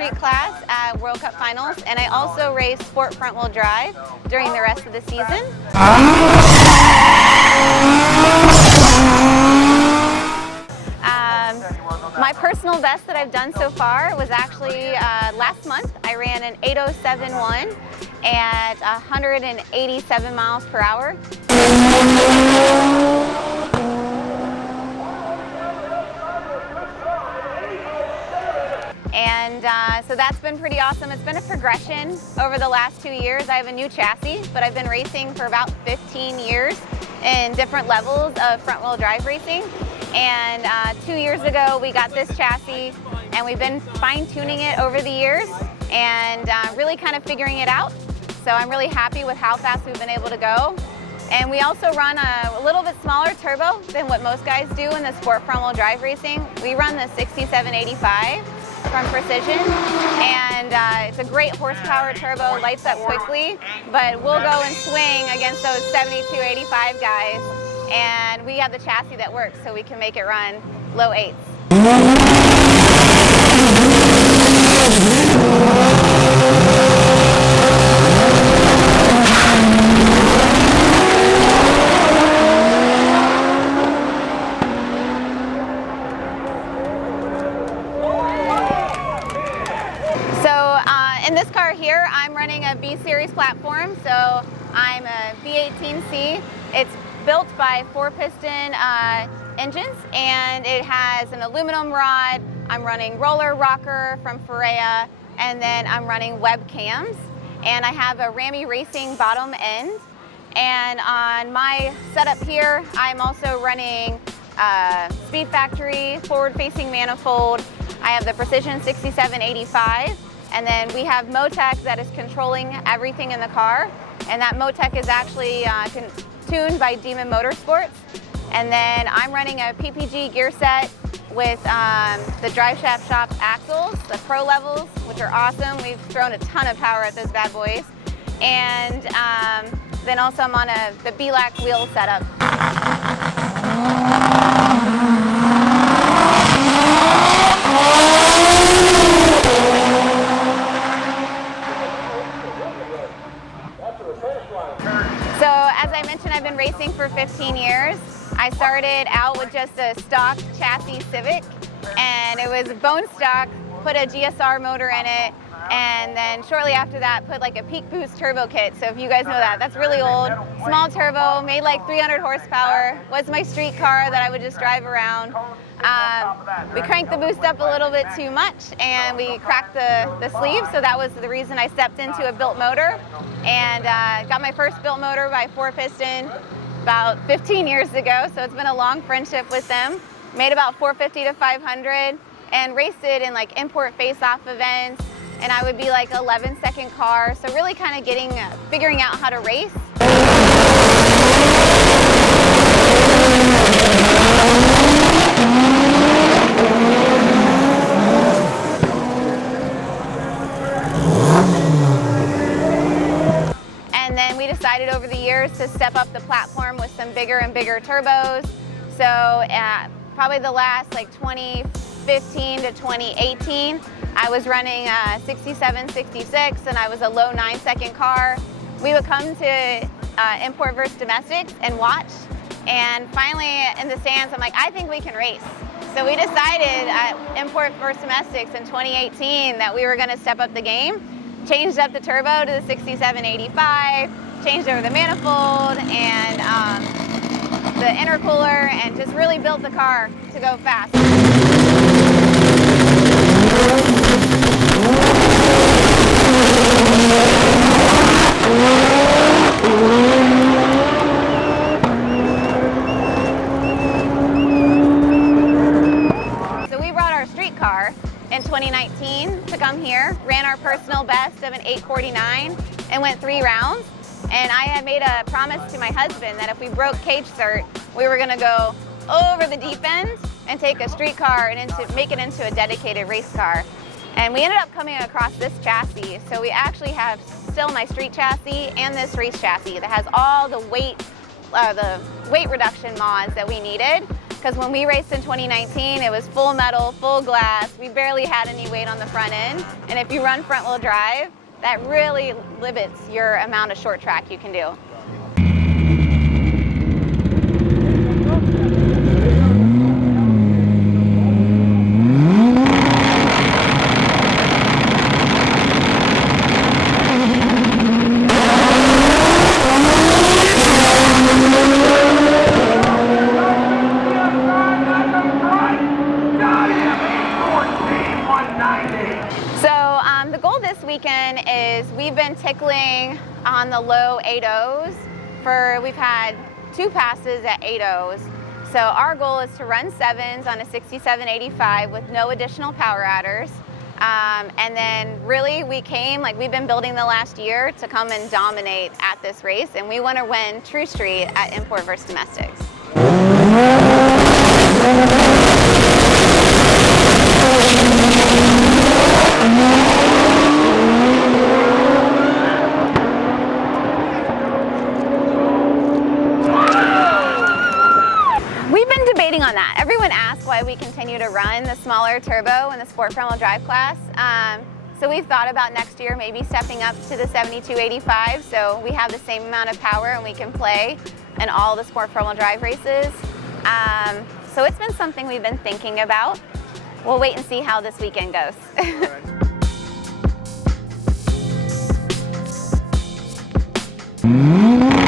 street class at World Cup Finals, and I also race sport front-wheel drive during the rest of the season. My personal best that I've done so far was actually last month. I ran an 8:07.1 at 187 miles per hour. And so that's been pretty awesome. It's been a progression over the last 2 years. I have a new chassis, but I've been racing for about 15 years in different levels of front-wheel drive racing. And 2 years ago, we got this chassis, and we've been fine-tuning it over the years and really kind of figuring it out. So I'm really happy with how fast we've been able to go. And we also run a little bit smaller turbo than what most guys do in the sport front-wheel drive racing. We run the 6785 from Precision, and it's a great horsepower turbo, lights up quickly, but we'll go and swing against those 7285 guys. And we have the chassis that works, so we can make it run low 8s. In this car here, I'm running a B series platform, so I'm a B18C. It's built by 4-piston engines, and it has an aluminum rod. I'm running roller rocker from Ferrea, and then I'm running web cams. And I have a Ramy Racing bottom end. And on my setup here, I'm also running Speed Factory forward-facing manifold. I have the Precision 6785. And then we have Motec that is controlling everything in the car. And that Motec is actually tuned by Demon Motorsports. And then I'm running a PPG gear set with the Drive Shaft Shop axles, the Pro levels, which are awesome. We've thrown a ton of power at those bad boys. And then also I'm on the BLAC wheel setup. So as I mentioned, I've been racing for 15 years. I started out with just a stock chassis Civic, and it was bone stock, put a GSR motor in it, and then shortly after that put like a Peak Boost turbo kit. So if you guys know that, that's really old. Small turbo, made like 300 horsepower, was my street car that I would just drive around. We cranked the boost up a little bit too much, and we cracked the sleeve, so that was the reason I stepped into a built motor, and got my first built motor by 4-piston about 15 years ago, so it's been a long friendship with them. Made about 450 to 500 and raced it in like import face-off events, and I would be like 11-second car, so really kind of figuring out how to race. And then we decided over the years to step up the platform with some bigger and bigger turbos. So probably the last like 2015 to 2018, I was running 6766, and I was a low 9-second car. We would come to import versus domestics and watch. And finally in the stands, I'm like, I think we can race. So we decided at import versus domestics in 2018 that we were going to step up the game. Changed up the turbo to the 6785, changed over the manifold and the intercooler, and just really built the car to go fast. So we brought our street car in 2019 to come here, ran our personal best of an 8:49 and went 3 rounds. And I had made a promise to my husband that if we broke cage cert, we were gonna go over the deep end and take a street car and make it into a dedicated race car. And we ended up coming across this chassis. So we actually have still my street chassis and this race chassis that has all the weight reduction mods that we needed. because when we raced in 2019, it was full metal, full glass. We barely had any weight on the front end. And if you run front wheel drive, that really limits your amount of short track you can do. The goal this weekend is we've been tickling on the low 8.0s we've had 2 passes at 8.0s. So our goal is to run 7s on a 67.85 with no additional power adders. And then really we've been building the last year to come and dominate at this race, and we want to win True Street at import versus domestics. On that. Everyone asks why we continue to run the smaller turbo in the sport front wheel drive class. So we've thought about next year maybe stepping up to the 72.85 so we have the same amount of power and we can play in all the sport front wheel drive races. So it's been something we've been thinking about. We'll wait and see how this weekend goes. All right.